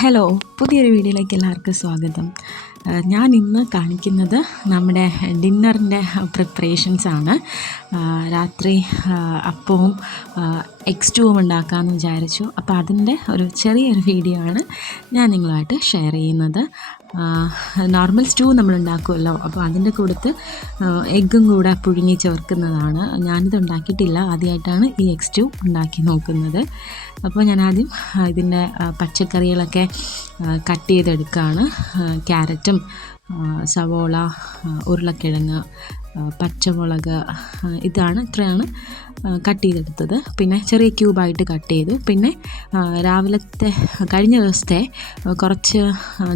Hello പുതിയൊരു വീഡിയോയിലേക്ക് എല്ലാവർക്കും സ്വാഗതം. ഞാൻ ഇന്ന് കാണിക്കുന്നത് നമ്മുടെ ഡിന്നറിന്റെ പ്രിപ്പറേഷൻസ് ആണ് രാത്രി അപ്പവും എക്സ് ടൂവും ഉണ്ടാക്കാമെന്ന് വിചാരിച്ചു. അപ്പോൾ അതിന്റെ ഒരു ചെറിയൊരു വീഡിയോ ആണ് ഞാൻ നിങ്ങളുമായിട്ട് ഷെയർ ചെയ്യുന്നത്. നോർമൽ സ്റ്റൂ നമ്മൾ ഉണ്ടാക്കുമല്ലോ അപ്പോൾ അതിന്റെ കൂടത്ത് എഗ്ഗും കൂടെ പുഴുങ്ങി ചേർക്കുന്നതാണ്. ഞാനിത് ഉണ്ടാക്കിയിട്ടില്ല. ആദ്യമായിട്ടാണ് ഈ എക്സ് സ്റ്റൂ ഉണ്ടാക്കി നോക്കുന്നത്. അപ്പോൾ ഞാൻ ആദ്യം ഇതിന്റെ പച്ചക്കറികളൊക്കെ കട്ട് ചെയ്തെടുക്കുകയാണ് ക്യാരറ്റും സവോള ഉരുളക്കിഴങ്ങ് പച്ചമുളക് ഇതാണ് ഇത്രയാണ് കട്ട് ചെയ്തെടുത്തത്. പിന്നെ ചെറിയ ക്യൂബായിട്ട് കട്ട് ചെയ്തു പിന്നെ രാവിലത്തെ കഴിഞ്ഞ ദിവസത്തെ കുറച്ച്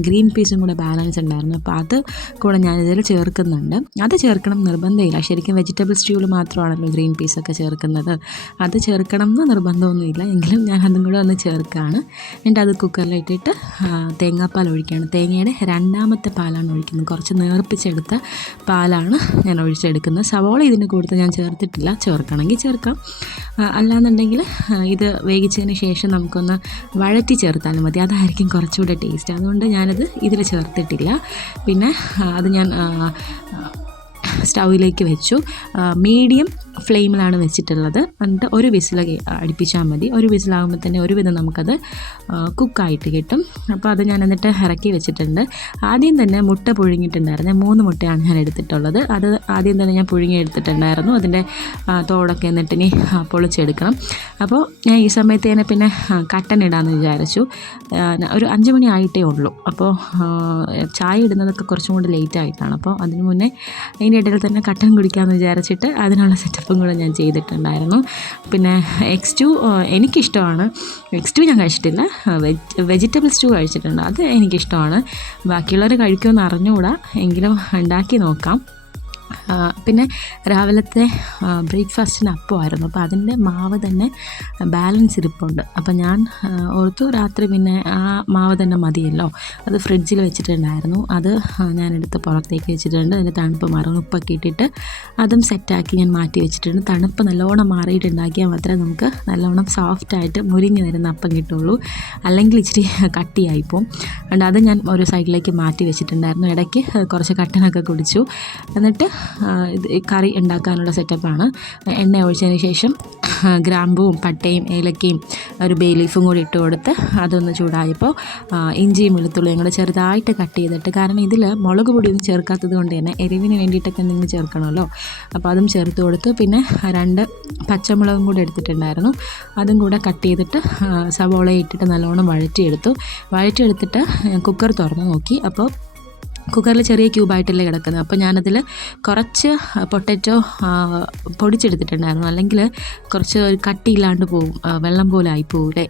ഗ്രീൻ പീസും കൂടെ ബാലൻസ് ഉണ്ടായിരുന്നു. അപ്പോൾ അത് കൂടെ ഞാനിതിൽ ചേർക്കുന്നുണ്ട്. അത് ചേർക്കണം നിർബന്ധമില്ല. ശരിക്കും വെജിറ്റബിൾ സ്റ്റ്യൂവിൽ മാത്രമാണല്ലോ ഗ്രീൻ പീസൊക്കെ ചേർക്കുന്നത്. അത് ചേർക്കണം എന്ന് നിർബന്ധമൊന്നുമില്ല. എങ്കിലും ഞാൻ അതും കൂടെ ഒന്ന് ചേർക്കുകയാണ്. എന്നിട്ട് അത് കുക്കറിലിട്ടിട്ട് തേങ്ങാപ്പാൽ ഒഴിക്കുകയാണ്. തേങ്ങയുടെ രണ്ടാമത്തെ പാലാണ് ഒഴിക്കുന്നത്. കുറച്ച് നേർപ്പിച്ചെടുത്ത പാലാണ് ഞാൻ ഒഴിച്ചെടുക്കുന്നത് സവോള ഇതിന്റെ കൂടുതൽ ഞാൻ ചേർത്തിട്ടില്ല. ചേർക്കണമെങ്കിൽ ചേർക്കാം. അല്ലാന്നുണ്ടെങ്കിൽ ഇത് വേവിച്ചതിന് ശേഷം നമുക്കൊന്ന് വഴറ്റി ചേർത്താലും മതി. അതായിരിക്കും കുറച്ചുകൂടെ ടേസ്റ്റ് അതുകൊണ്ട് ഞാനത് ഇതിൽ ചേർത്തിട്ടില്ല. പിന്നെ അത് ഞാൻ സ്റ്റൗവിലേക്ക് വെച്ചു. മീഡിയം ഫ്ലെയിമിലാണ് വെച്ചിട്ടുള്ളത്. എന്നിട്ട് ഒരു വിസിൽ അടുപ്പിച്ചാൽ മതി. ഒരു വിസിലാകുമ്പോൾ തന്നെ ഒരുവിധം നമുക്കത് കുക്കായിട്ട് കിട്ടും. അപ്പോൾ അത് ഞാൻ എന്നിട്ട് ഇറക്കി വെച്ചിട്ടുണ്ട്. ആദ്യം തന്നെ മുട്ട പുഴുങ്ങിയിട്ടുണ്ടായിരുന്നു. മൂന്ന് മുട്ടയാണ് ഞാൻ എടുത്തിട്ടുള്ളത്. അത് ആദ്യം തന്നെ ഞാൻ പുഴുങ്ങി എടുത്തിട്ടുണ്ടായിരുന്നു. അതിന്റെ തോടൊക്കെ എന്നിട്ട് ഇനി പൊളിച്ചെടുക്കണം. അപ്പോൾ ഞാൻ ഈ സമയത്ത് തന്നെ പിന്നെ കട്ടൻ ഇടാമെന്ന് വിചാരിച്ചു. ഒരു അഞ്ച് മണി ആയിട്ടേ ഉള്ളൂ. അപ്പോൾ ചായ ഇടുന്നതൊക്കെ കുറച്ചും കൂടി ലേറ്റ് ആയിട്ടാണ്. അപ്പോൾ അതിന് മുന്നേ അതിന്റെ ഇടയിൽ തന്നെ കട്ടൻ കുടിക്കാമെന്ന് വിചാരിച്ചിട്ട് അതിനുള്ള സെറ്റപ്പും കൂടെ ഞാൻ ചെയ്തിട്ടുണ്ടായിരുന്നു. പിന്നെ എക്സ് ടു എനിക്കിഷ്ടമാണ്. എക്സ് ടു ഞാൻ കഴിച്ചിട്ടില്ല. വെജ് വെജിറ്റബിൾ സ്റ്റൂ കഴിച്ചിട്ടുണ്ട്. അത് എനിക്കിഷ്ടമാണ്. ബാക്കിയുള്ളവർ കഴിക്കുമെന്ന് അറിഞ്ഞുകൂടാ. എങ്കിലും ഉണ്ടാക്കി നോക്കാം. പിന്നെ രാവിലത്തെ ബ്രേക്ക്ഫാസ്റ്റിന് അപ്പമായിരുന്നു. അപ്പോൾ അതിന്റെ മാവ് തന്നെ ബാലൻസ് ഇരിപ്പുണ്ട്. അപ്പോൾ ഞാൻ ഓർത്തു രാത്രി പിന്നെ ആ മാവ് തന്നെ മതിയല്ലോ. അത് ഫ്രിഡ്ജിൽ വെച്ചിട്ടുണ്ടായിരുന്നു. അത് ഞാൻ ഞാനെടുത്ത് പുറത്തേക്ക് വെച്ചിട്ടുണ്ട്. അതിന്റെ തണുപ്പ് മാറും. ഉപ്പൊക്കെ ഇട്ടിട്ട് അതും സെറ്റാക്കി ഞാൻ മാറ്റി വെച്ചിട്ടുണ്ട്. തണുപ്പ് നല്ലോണം മാറിയിട്ടുണ്ടാക്കിയാൽ മാത്രമേ നമുക്ക് നല്ലോണം സോഫ്റ്റായിട്ട് മുരിഞ്ഞ് വരുന്ന അപ്പം കിട്ടുള്ളൂ. അല്ലെങ്കിൽ ഇച്ചിരി കട്ടിയായിപ്പോവും. അതുകൊണ്ട് അത് ഞാൻ ഒരു സൈഡിലേക്ക് മാറ്റി വെച്ചിട്ടുണ്ടായിരുന്നു. ഇടയ്ക്ക് കുറച്ച് കട്ടനൊക്കെ കുടിച്ചു. എന്നിട്ട് ഇത് കറി ഉണ്ടാക്കാനുള്ള സെറ്റപ്പാണ് എണ്ണ ഒഴിച്ചതിന് ശേഷം ഗ്രാമ്പൂവും പട്ടയും ഏലക്കയും ഒരു ബേ ലീഫും കൂടി ഇട്ട് കൊടുത്ത് അതൊന്ന് ചൂടായപ്പോൾ ഇഞ്ചിയും വെളുത്തുള്ളിയും കൂടെ ചെറുതായിട്ട് കട്ട് ചെയ്തിട്ട് കാരണം ഇതിൽ മുളക് പൊടിയൊന്നും ചേർക്കാത്തത് കൊണ്ട് തന്നെ എരിവിന് വേണ്ടിയിട്ടൊക്കെ എന്തെങ്കിലും ചേർക്കണമല്ലോ. അപ്പോൾ അതും ചേർത്ത് കൊടുത്തു. പിന്നെ രണ്ട് പച്ചമുളകും കൂടി എടുത്തിട്ടുണ്ടായിരുന്നു. അതും കൂടെ കട്ട് ചെയ്തിട്ട് സവോള ഇട്ടിട്ട് നല്ലോണം വഴറ്റിയെടുത്തു. വഴറ്റിയെടുത്തിട്ട് കുക്കർ തുറന്ന് നോക്കി. അപ്പോൾ കുക്കറിൽ ചെറിയ ക്യൂബായിട്ടല്ലേ കിടക്കുന്നത്. അപ്പോൾ ഞാനതിൽ കുറച്ച് പൊട്ടറ്റോ പൊടിച്ചെടുത്തിട്ടുണ്ടായിരുന്നു. അല്ലെങ്കിൽ കുറച്ച് ഒരു കട്ടിയില്ലാണ്ട് പോവും. വെള്ളം പോലെ ആയി പോകൂലേ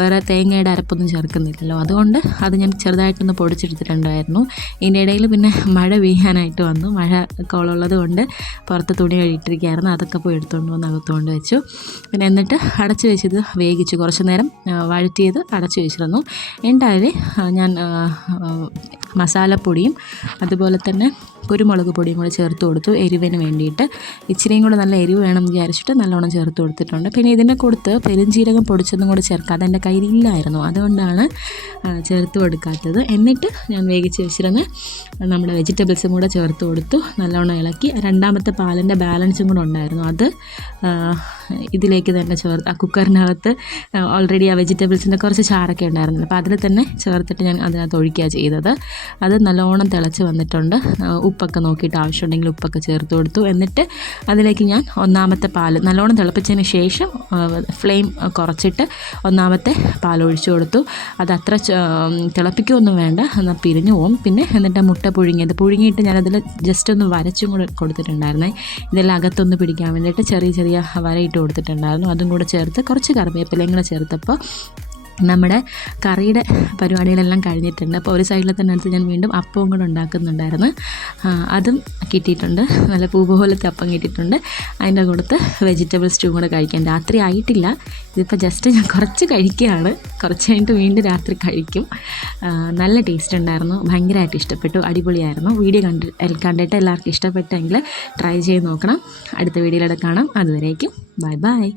വേറെ തേങ്ങയുടെ അരപ്പൊന്നും ചേർക്കുന്നില്ലല്ലോ. അതുകൊണ്ട് അത് ഞാൻ ചെറുതായിട്ടൊന്ന് പൊടിച്ചെടുത്തിട്ടുണ്ടായിരുന്നു. ഇതിന്റെ ഇടയിൽ പിന്നെ മഴ വീഴാനായിട്ട് വന്നു. മഴ കോളുള്ളത് കൊണ്ട് പുറത്ത് തുണി കഴിയിട്ടിരിക്കുകയായിരുന്നു അതൊക്കെ പോയി എടുത്തുകൊണ്ട് വന്ന് അകത്തുകൊണ്ട് വെച്ചു. പിന്നെ എന്നിട്ട് അടച്ചു വെച്ചത് വേവിച്ചു. കുറച്ച് നേരം വഴറ്റിയത് അടച്ചു വെച്ചിരുന്നു. എന്തായാലും ഞാൻ മസാലപ്പൊടിയും അതുപോലെ തന്നെ കുരുമുളക് പൊടിയും കൂടെ ചേർത്ത് കൊടുത്തു എരിവിന് വേണ്ടിയിട്ട്. ഇച്ചിരിയും കൂടെ നല്ല എരിവ് വേണം വിചാരിച്ചിട്ട് നല്ലോണം ചേർത്ത് കൊടുത്തിട്ടുണ്ട്. പിന്നെ ഇതിന്റെ കൊടുത്ത് പെരുംജീരകം പൊടിച്ചതും കൂടെ ചേർക്കാതെ എന്റെ കയ്യിലില്ലായിരുന്നു. അതുകൊണ്ടാണ് ചേർത്ത് കൊടുക്കാത്തത്. എന്നിട്ട് ഞാൻ വേവിച്ച് വെച്ചിരുന്ന നമ്മുടെ വെജിറ്റബിൾസും കൂടെ ചേർത്ത് കൊടുത്തു. നല്ലോണം ഇളക്കി. രണ്ടാമത്തെ പാലിന്റെ ബാലൻസും കൂടെ ഉണ്ടായിരുന്നു. അത് ഇതിലേക്ക് തന്നെ ചേർത്ത് ആ കുക്കറിനകത്ത് ഓൾറെഡി ആ വെജിറ്റബിൾസിന്റെ കുറച്ച് ചാറൊക്കെ ഉണ്ടായിരുന്നില്ല. അപ്പോൾ അതിൽ തന്നെ ചേർത്തിട്ട് ഞാൻ അതിനകത്ത് ഒഴിക്കുക ചെയ്തത്. അത് നല്ലോണം തിളച്ച് വന്നിട്ടുണ്ട്. ഉപ്പൊക്കെ നോക്കിയിട്ട് ആവശ്യമുണ്ടെങ്കിൽ ഉപ്പൊക്കെ ചേർത്ത് കൊടുത്തു. എന്നിട്ട് അതിലേക്ക് ഞാൻ ഒന്നാമത്തെ പാൽ നല്ലോണം തിളപ്പിച്ചതിന് ശേഷം ഫ്ലെയിം കുറച്ചിട്ട് ഒന്നാമത്തെ പാൽ ഒഴിച്ചു കൊടുത്തു. അത് അത്ര തിളപ്പിക്കുകയൊന്നും വേണ്ട. എന്നാൽ പിരിഞ്ഞു പോകും പിന്നെ എന്നിട്ട് മുട്ട പുഴുങ്ങിയത്. പുഴുങ്ങിയിട്ട് ഞാനതിൽ ജസ്റ്റ് ഒന്ന് വരച്ചും കൂടെ കൊടുത്തിട്ടുണ്ടായിരുന്നേ. ഇതെല്ലാം അകത്തൊന്ന് പിടിക്കാൻ വേണ്ടിയിട്ട് ചെറിയ ചെറിയ വരയിട്ട് കൊടുത്തിട്ടുണ്ടായിരുന്നു. അതും കൂടെ ചേർത്ത് കുറച്ച് കറിവേപ്പിലയും കൂടെ ചേർത്തപ്പോൾ നമ്മുടെ കറിയുടെ പരിപാടികളെല്ലാം കഴിഞ്ഞിട്ടുണ്ട്. അപ്പോൾ ഒരു സൈഡിൽ തന്നെ എടുത്ത് ഞാൻ വീണ്ടും അപ്പവും കൂടെ ഉണ്ടാക്കുന്നുണ്ടായിരുന്നു. അതും കിട്ടിയിട്ടുണ്ട്. നല്ല പൂ പോലത്തെ അപ്പം കിട്ടിയിട്ടുണ്ട്. അതിന്റെ കൂടത്ത് വെജിറ്റബിൾ സ്റ്റൂ കൂടെ കഴിക്കാൻ. രാത്രി ആയിട്ടില്ല. ഇതിപ്പോൾ ജസ്റ്റ് ഞാൻ കുറച്ച് കഴിക്കുകയാണ്. കുറച്ച് കഴിഞ്ഞിട്ട് വീണ്ടും രാത്രി കഴിക്കും. നല്ല ടേസ്റ്റ് ഉണ്ടായിരുന്നു. ഭയങ്കരമായിട്ട് ഇഷ്ടപ്പെട്ടു. അടിപൊളിയായിരുന്നു. വീഡിയോ കണ്ട് കണ്ടിട്ട് എല്ലാവർക്കും ഇഷ്ടപ്പെട്ടെങ്കിൽ ട്രൈ ചെയ്ത് നോക്കണം. അടുത്ത വീഡിയോയിലൂടെ കാണാം. അതുവരേക്കും. Bye bye